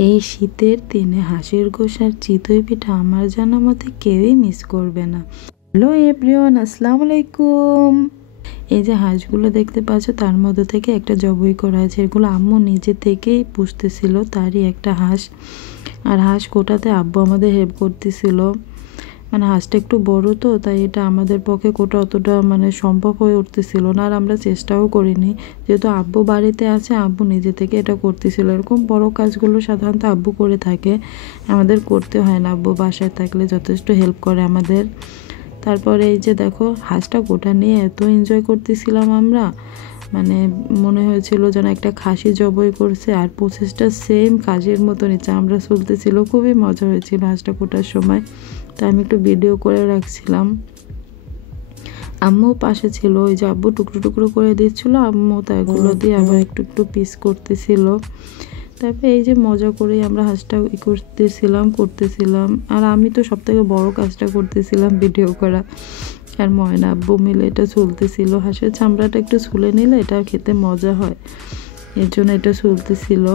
এই শীতের দিনে হাঁসের গোশ আর চিতই পিঠা আমার জানা মতে কেউই মিস করবে না। হ্যালো এভরিওয়ান, আসসালামু আলাইকুম। এই যে হাঁসগুলো দেখতে পাচ্ছ, তার মধ্যে থেকে একটা জবাই করা আছে। এগুলো আম্মু নিজে থেকেই পুষতেছিল, তারই একটা হাঁস। আর হাঁস কোটাতে আব্বু আমাদের হেল্প করতেছিল। মানে হাঁসটা একটু বড় তো, তাই এটা আমাদের পক্ষে কোটা অতটা মানে সম্ভব হয়ে উঠতেছিল না। আর আমরা চেষ্টাও করিনি, যেহেতু আব্বু বাড়িতে আছে, আব্বু নিজে থেকে এটা করতেছিল। এরকম বড় কাজগুলো সাধারণত আব্বু করে থাকে, আমাদের করতে হয় না। আব্বু বাসায় থাকলে যথেষ্ট হেল্প করে আমাদের। তারপরে এই যে দেখো, হাঁসটা কোটা নিয়ে এত এনজয় করতেছিলাম আমরা, মানে মনে হয়েছিল যেন একটা খাসি জবাই করছে। আর প্রসেসটা সেম কাজের মতনই, চামড়া চলতেছিল, খুবই মজা হয়েছিল হাঁসটা কোটার সময়। তাই আমি একটু ভিডিও করে রাখছিলাম। আম্মু পাশে ছিল, ওই যে আব্বু টুকরো টুকরো করে দিচ্ছিলো, আম্মু তাইগুলো দিয়ে আবার একটু একটু পিস করতেছিল। তারপরে এই যে মজা করেই আমরা হাঁসটা করতেছিলাম। আর আমি তো সব থেকে বড় কাজটা করতেছিলাম, ভিডিও করা। আর ময়না আব্বু মিলে এটা চলতেছিল। হাঁসের চামড়াটা একটু ছুলে নিলে এটা খেতে মজা হয়, এর জন্য এটা চলতেছিল।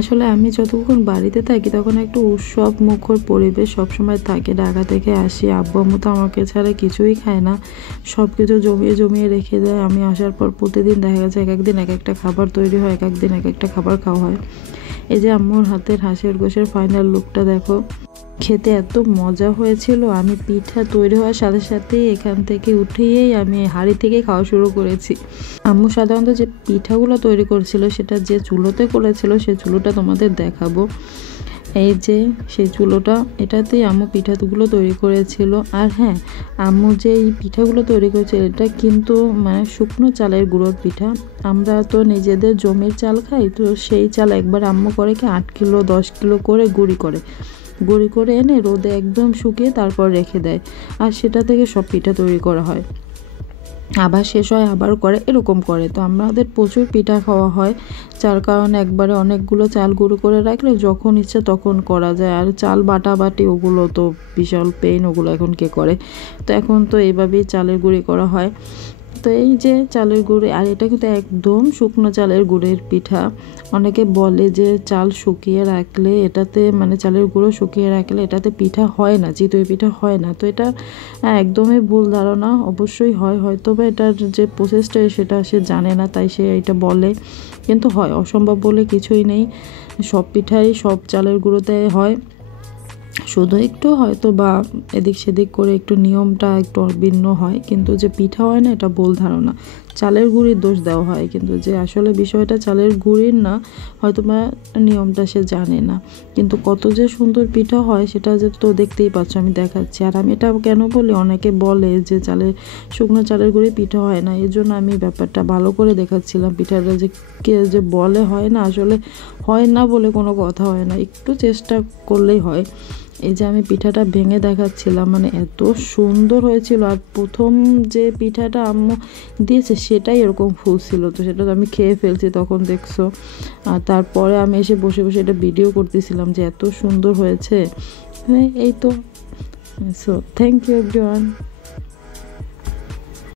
আসলে আমি যতক্ষণ বাড়িতে থাকি তখন একটু উৎসব মুখর পরিবেশ সবসময় থাকে। ঢাকা থেকে আসি, আব্বু আম্মু তো আমাকে ছাড়া কিছুই খায় না, সব কিছু জমিয়ে জমিয়ে রেখে দেয়। আমি আসার পর প্রতিদিন দেখা গেছে এক একদিন এক একটা খাবার তৈরি হয়, এক একদিন এক একটা খাবার খাওয়া হয়। এই যে আম্মুর হাতের হাঁসের গোশের ফাইনাল লুকটা দেখো, খেতে এত মজা হয়েছিল। আমি পিঠা তৈরি হওয়ার সাথে সাথে এখান থেকে উঠেই আমি হাঁড়ি থেকে খাওয়া শুরু করেছি। আম্মু সাধারণত যে পিঠাগুলো তৈরি করেছিল সেটা যে চুলোতে করেছিল, সেই চুলোটা তোমাদের দেখাবো। এই যে সেই চুলোটা, এটাতেই আম্মু পিঠাগুলো তৈরি করেছিল। আর হ্যাঁ, আম্মু যে এই পিঠাগুলো তৈরি করেছিল এটা কিন্তু মানে শুকনো চালের গুঁড়োর পিঠা। আমরা তো নিজেদের জমির চাল খাই, তো সেই চাল একবার আম্মু করে কি 8 কিলো 10 কিলো করে গুঁড়ি করে এনে রোদে একদম শুকিয়ে তারপর রেখে দেয়। আর সেটা থেকে সব পিঠা তৈরি করা হয়, আবার শেষ হয় আবার করে, এরকম করে। তো আমাদের প্রচুর পিঠা খাওয়া হয়, যার কারণে একবারে অনেকগুলো চাল গুঁড়ো করে রাখলে যখন ইচ্ছে তখন করা যায়। আর চাল বাটাবাটি ওগুলো তো বিশাল পেইন, ওগুলো এখন কে করে। তো এখন তো এইভাবেই চালের গুঁড়ি করা হয়। তো এই যে চালের গুঁড়ি, আর এটা কিন্তু একদম শুকনো চালের গুঁড়ের পিঠা। অনেকে বলে যে চাল শুকিয়ে রাখলে এটাতে, মানে চালের গুঁড়ো শুকিয়ে রাখলে এটাতে পিঠা হয় না, চিতই পিঠা হয় না। তো এটা একদমই ভুল ধারণা। অবশ্যই হয়, হয়তো বা এটার যে প্রসেসটা সেটা সে জানে না, তাই সে এটা বলে। কিন্তু হয়, অসম্ভব বলে কিছুই নেই। সব পিঠাই সব চালের গুঁড়োতে হয়, শুধু একটু হয়তো বা এদিক সেদিক করে একটু নিয়মটা একটু ভিন্ন হয়, কিন্তু যে পিঠা হয় না এটা ভুল ধারণা। চালের গুঁড়ির দোষ দেওয়া হয়, কিন্তু যে আসলে বিষয়টা চালের গুঁড়ির না, হয়তো বা নিয়মটা সে জানে না। কিন্তু কত যে সুন্দর পিঠা হয় সেটা যে তো দেখতেই পাচ্ছ, আমি দেখাচ্ছি। আর আমি এটা কেন বলি, অনেকে বলে যে শুকনো চালের গুঁড়ি পিঠা হয় না, এর জন্য আমি ব্যাপারটা ভালো করে দেখাচ্ছিলাম। পিঠাটা যে কে যে বলে হয় না, আসলে হয় না বলে কোনো কথা হয় না, একটু চেষ্টা করলেই হয়। এই যে আমি পিঠাটা ভেঙে দেখাচ্ছিলাম, মানে এত সুন্দর হয়েছিল। আর প্রথম যে পিঠাটা আম্মু দিয়েছে সেটাই এরকম ফুলছিল, তো সেটা তো আমি খেয়ে ফেলছি তখন, দেখছো। আর তারপরে আমি এসে বসে বসে এটা ভিডিও করতেছিলাম যে এত সুন্দর হয়েছে। এই তো, সো থ্যাংক ইউ এভরিওয়ান।